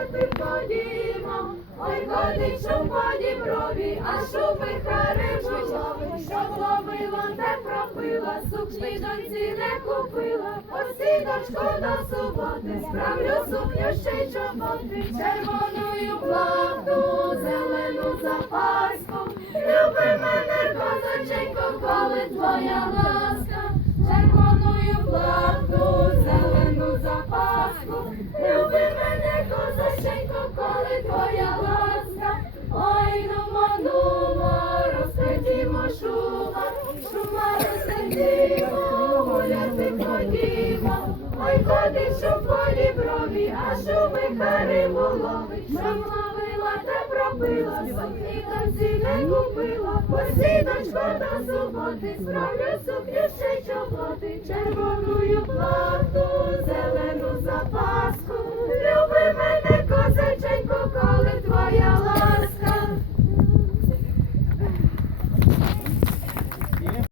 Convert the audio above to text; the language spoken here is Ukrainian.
гуляти ходімо. Ой, ходить шумко діброві, а шуми харибу ловить. Щоб ловила, не пропила, сукні доньці не купила. Ось дочко до суботи, справлю сукню ще й чоботи, червоною плахту, зелену запаску. Люби мене, козаченько, коли твоя ласка, Ой, ходить шум по діброві, а шуми. Щоб ловила, та пропила, сукні танці не купила. посідочка до суботи, справлю сукню ще чоботи, червоною